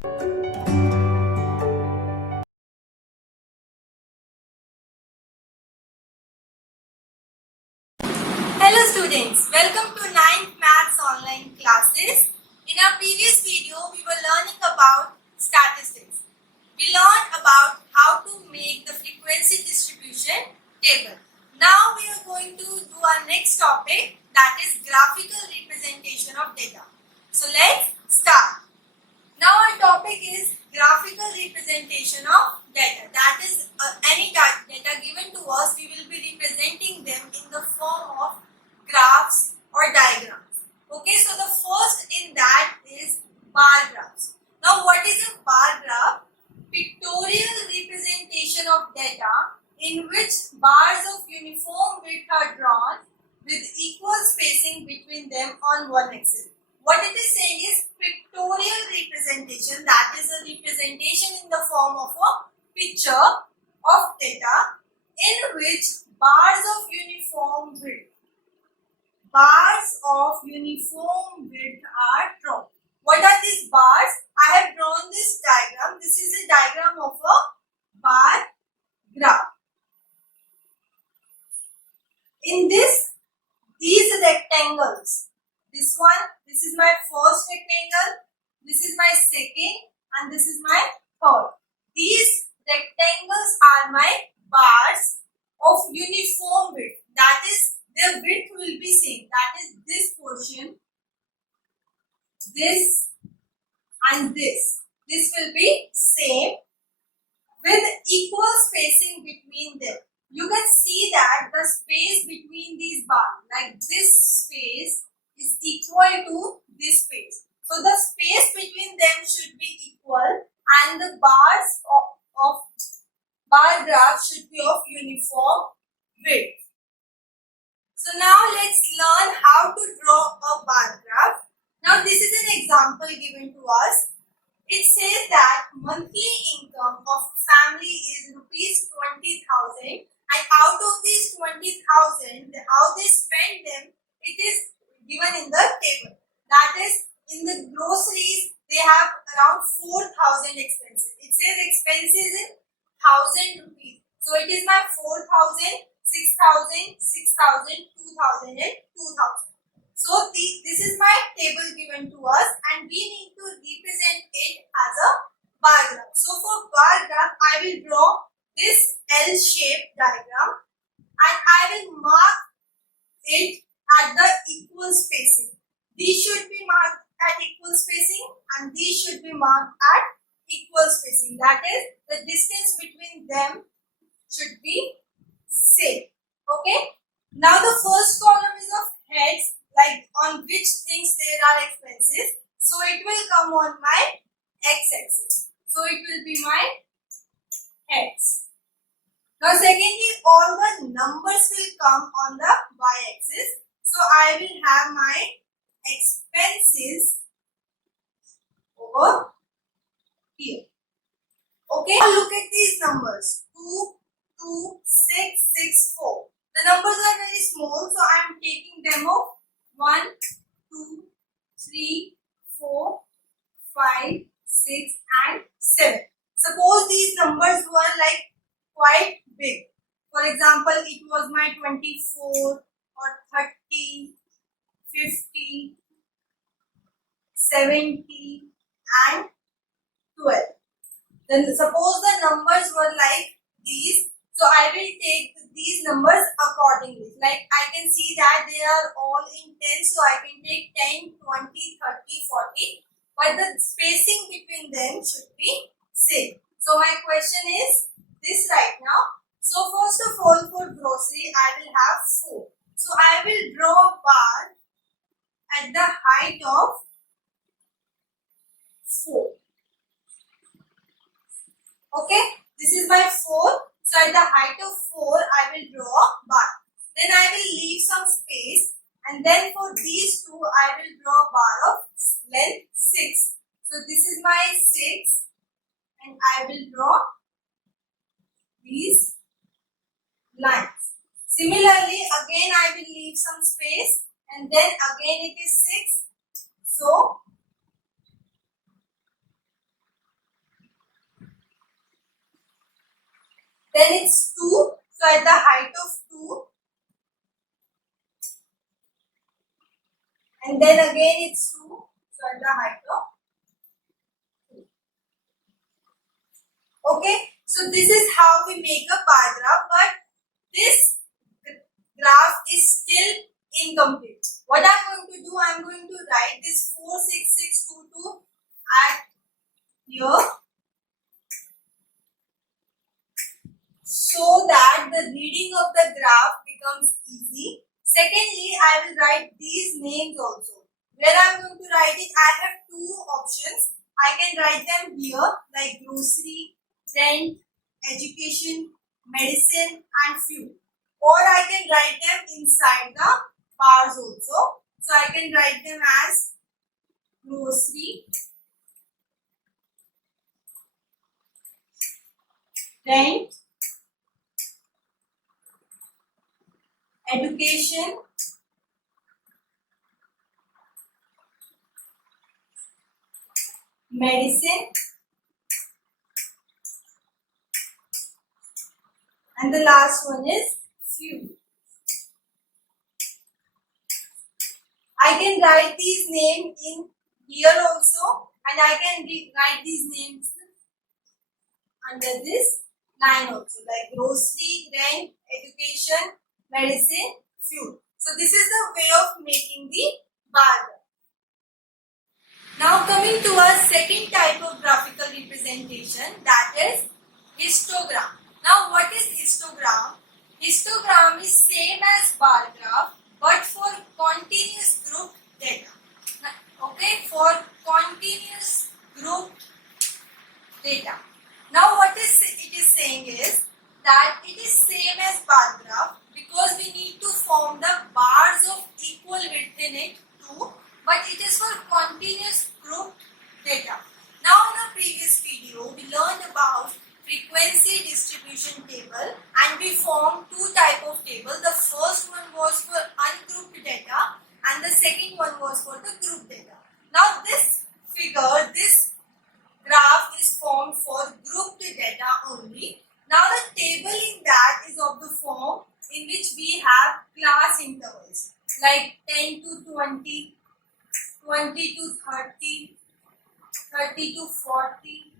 Hello students, welcome to 9th Maths online classes. In our previous video, we were learning about statistics. We learned about how to make the frequency distribution table. Now we are going to do our next topic, that is graphical representation of data. So let's start. Now our topic is graphical representation of data. That is any data given to us, we will be representing them in the form of graphs or diagrams. Okay, so the first in that is bar graphs. Now what is a bar graph? Pictorial representation of data in which bars of uniform width are drawn with equal spacing between them on one axis. What it is saying is pictorial representation, that is a representation in the form of a picture of data in which bars of uniform width are drawn. What are these bars? I have drawn this diagram. This is a diagram of a bar graph. In these rectangles, this is my first rectangle, this is my second, and this is my third. These rectangles are my bars of uniform width. That is, their width will be same. That is this portion, this and this. This will be same with equal spacing between them. You can see that the space between these bars, like this space, is equal to this space. So the space between them should be equal and the bars of bar graph should be of uniform width. So now let's learn how to draw a bar graph. Now this is an example given to us. It says that monthly income of family is rupees 20,000, and out of these 20,000, how they spend them, it is given in the table. That is, in the groceries, they have around 4,000 expenses. It says expenses in 1,000 rupees. So it is my 4,000, 6,000, 6,000, 2,000 and 2,000. So this is my table given to us and we need to represent it as a bar graph. So for bar graph, I will draw this L-shaped diagram and I will mark it at the equal spacing. These should be marked at equal spacing and these should be marked at equal spacing. That is, the distance between them should be same. Okay. Now the first column is of heads, like on which things there are expenses. So it will come on my x-axis. So it will be my heads. Now secondly, all the numbers will come on the y-axis. So I will have my expenses over here. Okay, now look at these numbers. 2, 2, 6, 6, 4. The numbers are very small, so I am taking them of 1, 2, 3, 4, 5, 6 and 7. Suppose these numbers were like quite big. For example, it was my 24 or 30, 50, 70 and 12. Then suppose the numbers were like these. So I will take these numbers accordingly. Like I can see that they are all in 10. So I can take 10, 20, 30, 40. But the spacing between them should be same. So my question is this right now. So first of all, for grocery, I will have 4. So I will draw a bar at the height of 4. Okay, this is my 4. So at the height of 4, I will draw a bar. Then I will leave some space. And then for these two, I will draw a bar of length 6. So this is my 6. And I will draw these lines. Similarly, again I will leave some space. And then again it is 6. So then it's 2, so at the height of 2, and then again it's 2, so at the height of 2. Okay, so this is how we make a bar graph, but this graph is still incomplete. What I'm going to do, I'm going to write this 46622 at here, so that the reading of the graph becomes easy. Secondly, I will write these names also. Where I am going to write it, I have two options. I can write them here like grocery, rent, education, medicine and fuel. Or I can write them inside the bars also. So I can write them as grocery, rent, education, medicine, and the last one is fuel. I can write these names in here also, and I can write these names under this line also, like grocery, rent, education, medicine, fuel. So this is the way of making the bar graph. Now coming to our second type of graphical representation, that is histogram. Now what is histogram? Histogram is same as bar graph but for continuous group data. Okay, for continuous group data. Now what it is saying is that it is same as bar graph because we need to form the bars of equal width in it too, but it is for continuous group data. Now in our previous video we learned about frequency distribution table and we formed two type of table. The first one was for ungrouped data and the second one was for the group data. Now this figure, this graph is formed for grouped data only. Now the table in that is of the form in which we have class intervals like 10 to 20, 20 to 30, 30 to 40,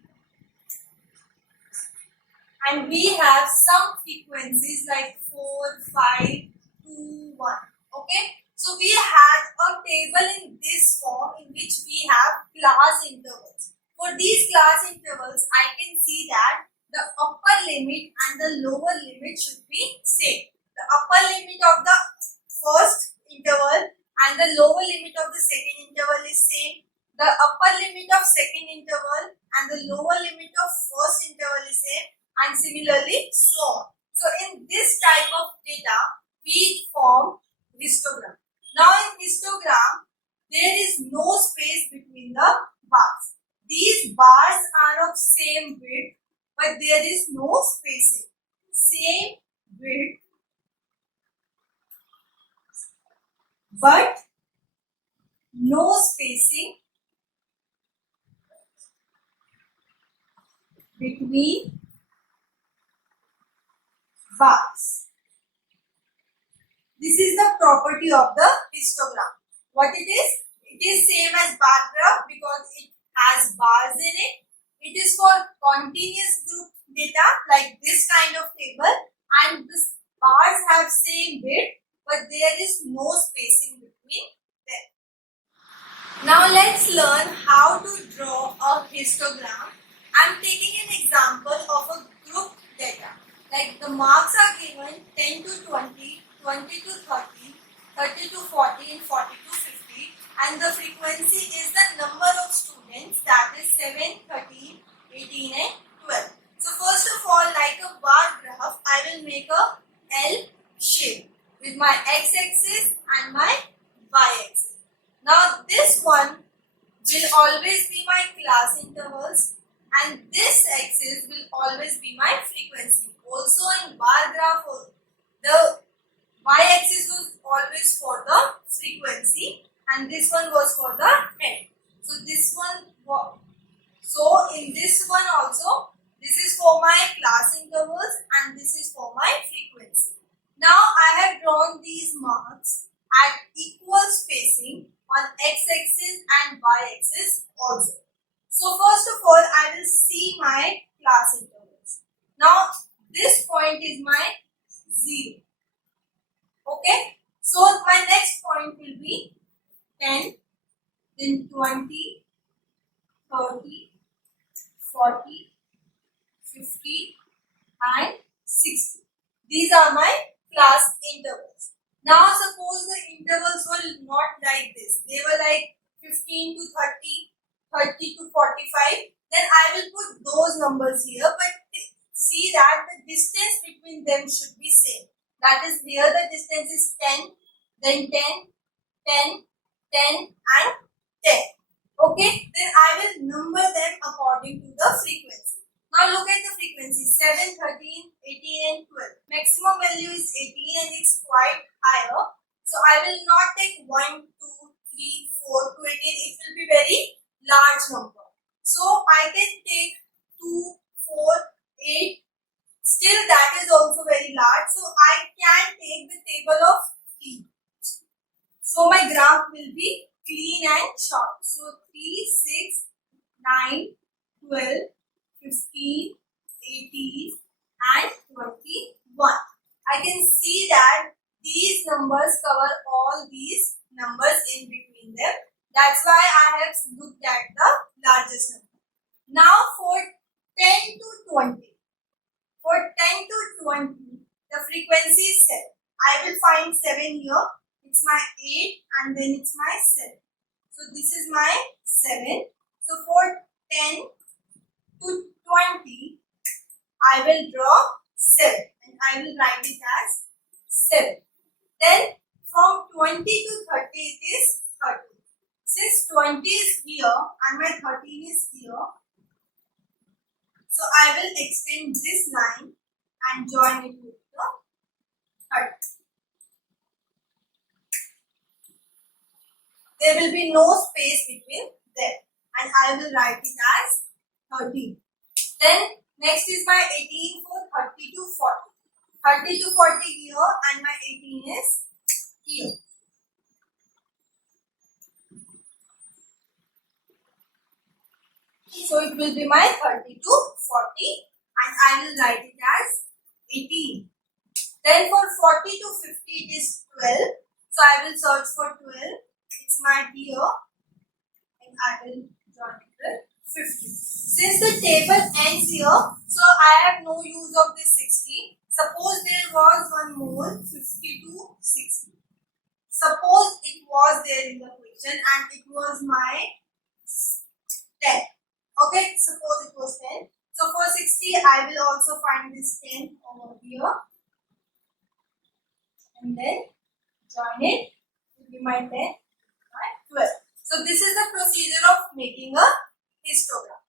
and we have some frequencies like 4, 5, 2, 1. Okay, so we had a table in this form in which we have class intervals. For these class intervals, I can see that the upper limit and the lower limit should be same. The upper limit of the first interval and the lower limit of the second interval is same. The upper limit of second interval and the lower limit of first interval is same, and similarly so on. So in this type of data, we form histogram. Now in histogram, there is no space between the bars. These bars are of same width, but there is no spacing. Same width, but no spacing between bars. This is the property of the histogram. What it is? It is same as bar graph because it has bars in it. It is for continuous group data like this kind of table, and the bars have same width but there is no spacing between them. Now let's learn how to draw a histogram. I am taking an example of a group data. Like the marks are given 10 to 20, 20 to 30, 30 to 40 and 40 to 50, and the frequency is the number of students, that is 7, 13, 18 and 12. So first of all, like a bar graph, I will make a L shape with my x-axis and my y-axis. Now this one will always be my class intervals and this axis will always be my frequency. Also in bar graph, the y-axis was always for the frequency and this one was for the head. So this one, so in this one also, this is for for my class intervals and this is for my frequency. Now I have drawn these marks at equal spacing on x-axis and y-axis also. So first of all, I will see my class intervals. Now this point is my 0. Okay. So my next point will be 10, then 20, 30, 40, 50 and 60. These are my class intervals. Now suppose the intervals were not like this. They were like 15 to 30, 30 to 45. Then I will put those numbers here, but see that the distance between them should be same. That is, here the distance is 10, then 10, 10, 10 and 10. Okay, then I will number them according to the frequency. Now look at the frequency 7, 13, 18 and 12. Maximum value is 18 and it's quite higher. So I will not take 1, 2, 3, 4 to 18. It will be very large number. So I can take 2, 4, 8. Still that is also very large. So I can take the table of 3. So my graph will be clean and short. So 3, 6, 9, 12, 15, 18 and 21. I can see that these numbers cover all these numbers in between them. That's why I have looked at the largest number. Now for 10 to 20. For 10 to 20, the frequency is 7. I will find 7 here. It's my 8 and then it's my 7. So this is my 7. So for 10 to 20, I will draw 7 and I will write it as 7. Then from 20 to 30, it is 30. Since 20 is here and my 13 is here, so I will extend this line and join it with the 30. There will be no space between them and I will write it as 13. Then next is my 18 for 30 to 40. 30 to 40 here and my 18 is here. So it will be my 30 to 40 and I will write it as 18. Then for 40 to 50 it is 12. So I will search for 12. It's my here and I will join it with 50. Since the table ends here, so I have no use of this 60. Suppose there was one more 50 to 60. Suppose it was there in the question and it was my 10. Okay, suppose it was 10. So for 60, I will also find this 10 over here and then join it. It will be my 10, my 12. So this is the procedure of making a histogram.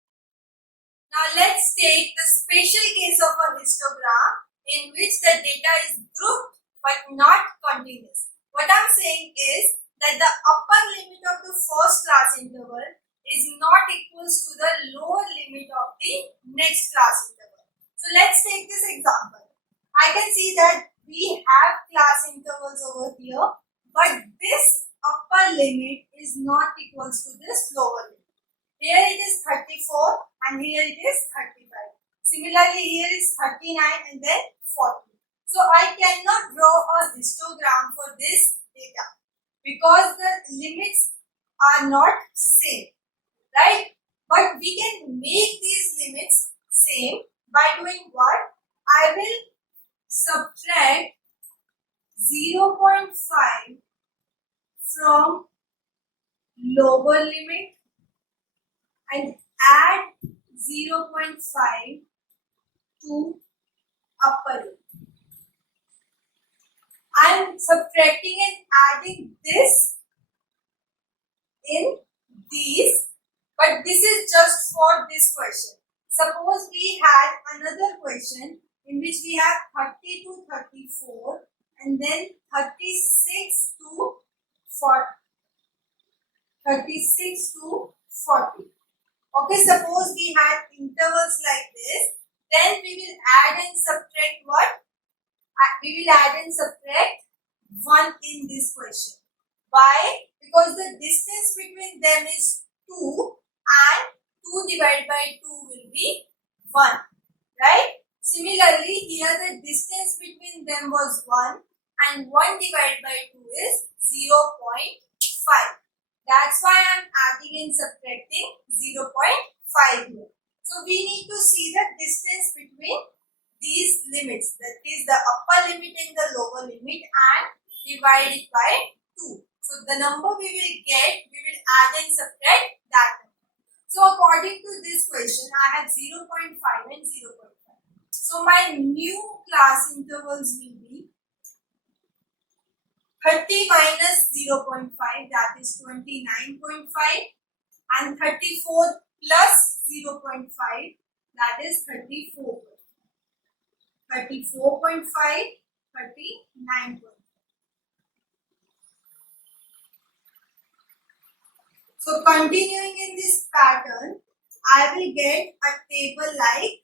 Now let's take the special case of a histogram in which the data is grouped but not continuous. What I'm saying is that the upper limit of the first class interval is not equals to the lower limit of the next class interval. So let's take this example. I can see that we have class intervals over here, but this upper limit is not equals to this lower limit. Here it is 34 and here it is 35. Similarly, here is 39 and then 40. So I cannot draw a histogram for this data because the limits are not same. Right? But we can make these limits same by doing what? I will subtract 0.5 from lower limit and add 0.5 to upper limit. I am subtracting and adding this in these. But this is just for this question. Suppose we had another question in which we have 30 to 34 and then 36 to 40. 36 to 40. Okay, suppose we had intervals like this Then we will add and subtract what? We will add and subtract 1 in this question. Why? Because the distance between them is 2 and 2 divided by 2 will be 1. Right? Similarly, here the distance between them was 1 and 1 divided by 2 is 0.5. That's why I am adding and subtracting 0.5 here. So we need to see the distance between these limits, that is the upper limit and the lower limit, and divide it by 2. So the number we will get, we will add and subtract that number. So according to this question, I have 0.5 and 0.5. So my new class intervals will be 30 minus 0.5, that is 29.5, and 34 plus 0.5, that is 34. 34.5, 39.5. So continuing in this pattern, I will get a table like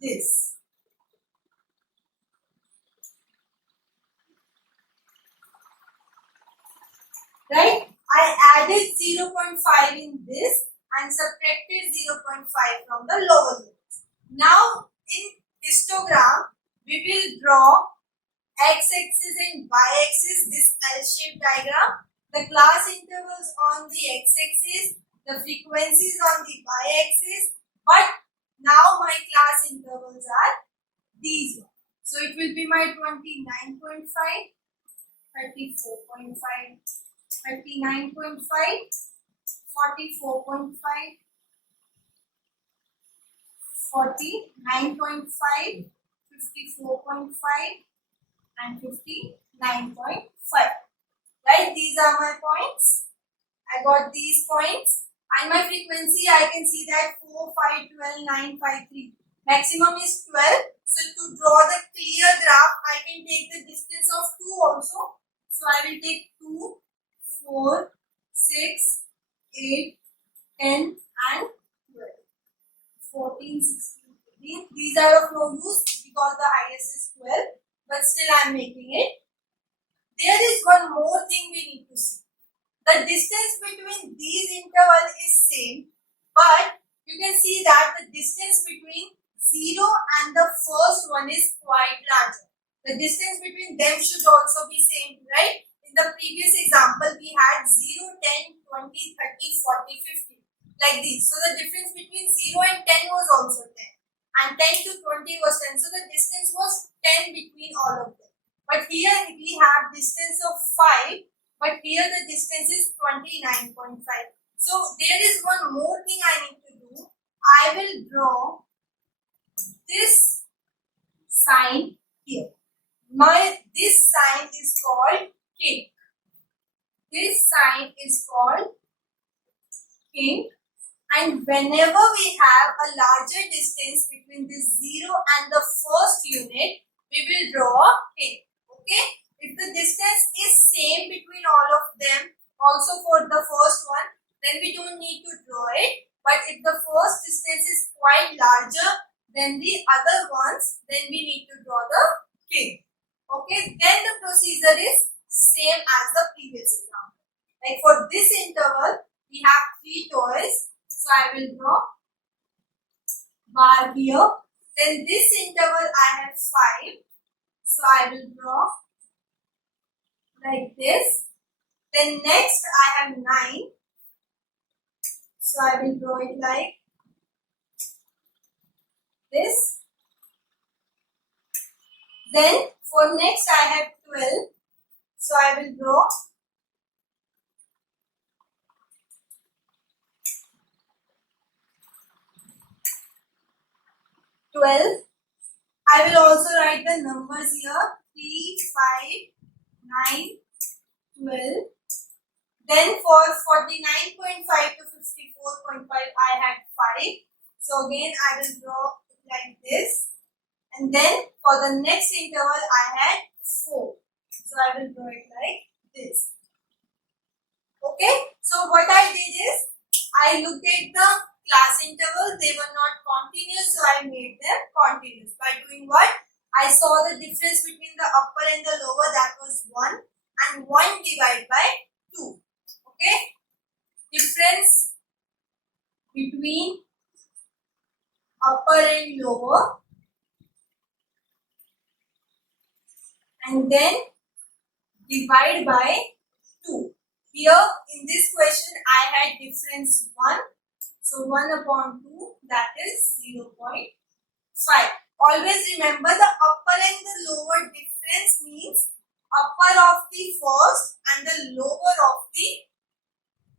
this. Right? I added 0.5 in this and subtracted 0.5 from the lower limits. Now in histogram, we will draw x-axis and y-axis, this L-shaped diagram. The class intervals on the x-axis, the frequencies on the y-axis, but now my class intervals are these ones. So it will be my 29.5, 34.5, 39.5, 44.5, 49.5, 54.5, and 59.5. Right? These are my points. I got these points. And my frequency, I can see that 4, 5, 12, 9, 5, 3. Maximum is 12. So to draw the clear graph, I can take the distance of 2 also. So I will take 2, 4, 6, 8, 10 and 12. 14, 16, 15. These are of no use because the highest is 12. But still I am making it. There is one more thing we need to see. The distance between these intervals is same, but you can see that the distance between 0 and the first one is quite larger. The distance between them should also be same, right? In the previous example, we had 0, 10, 20, 30, 40, 50 like this. So the difference between 0 and 10 was also 10, and 10 to 20 was 10. So the distance was 10 between all of them. But here we have distance of 5, but here the distance is 29.5. So there is one more thing I need to do. I will draw this sign here. This sign is called kink. This sign is called kink. And whenever we have a larger distance between this 0 and the first unit, we will draw a kink. Okay? If the distance is same between all of them, also for the first one, then we don't need to draw it. But if the first distance is quite larger than the other ones, then we need to draw the kink. Okay? Then the procedure is same as the previous example. Like for this interval, we have 3 toys. So I will draw bar here. Then this interval I have 5. So I will draw like this. Then next I have 9. So I will draw it like this. Then for next I have 12. So I will draw I will also write the numbers here 3, 5, 9, 12. Then for 49.5 to 54.5 I had 5. So again I will draw it like this. And then for the next interval I had 4. So I will draw it like this. Okay. So what I did is I looked at the class intervals. They were not continuous, so I made them continuous. By doing what? I saw the difference between the upper and the lower, that was 1, and 1 divided by 2. Okay? Difference between upper and lower, and then divide by 2. Here in this question I had difference 1. So 1 upon 2, that is 0.5. Always remember the upper and the lower difference means upper of the first and the lower of the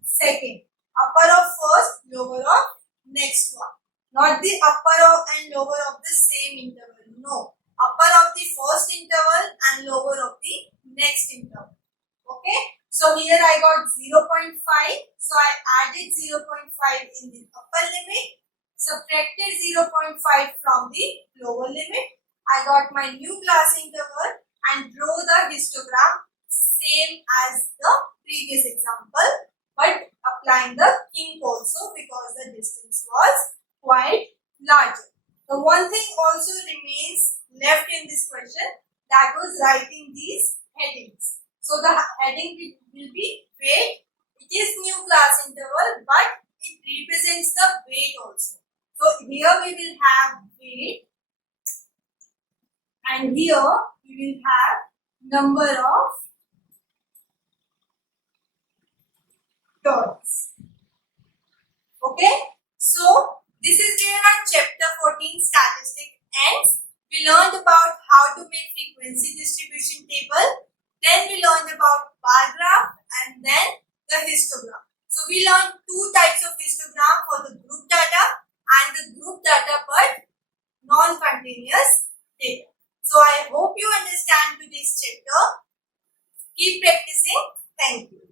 second. Upper of first, lower of next one. Not the upper of and lower of the same interval. No. Upper of the first interval and lower of the next interval. Okay. So here I got 0.5. So I added 0.5 in the upper limit. Subtracted 0.5 from the lower limit. I got my new class interval and draw the histogram same as the previous example, but applying the kink also because the distance was quite larger. The one thing also remains left in this question, that was writing these headings. So the heading will be weight. It is new class interval, but it represents the weight also. So here we will have weight, and here we will have number of turns. Okay, so this is where our chapter 14 statistic ends. We learned about how to make frequency distribution table, then we learned about bar graph, and then the histogram. So we learned two types of histogram for the group data and the group data but non-continuous data. So I hope you understand today's chapter. Keep practicing. Thank you.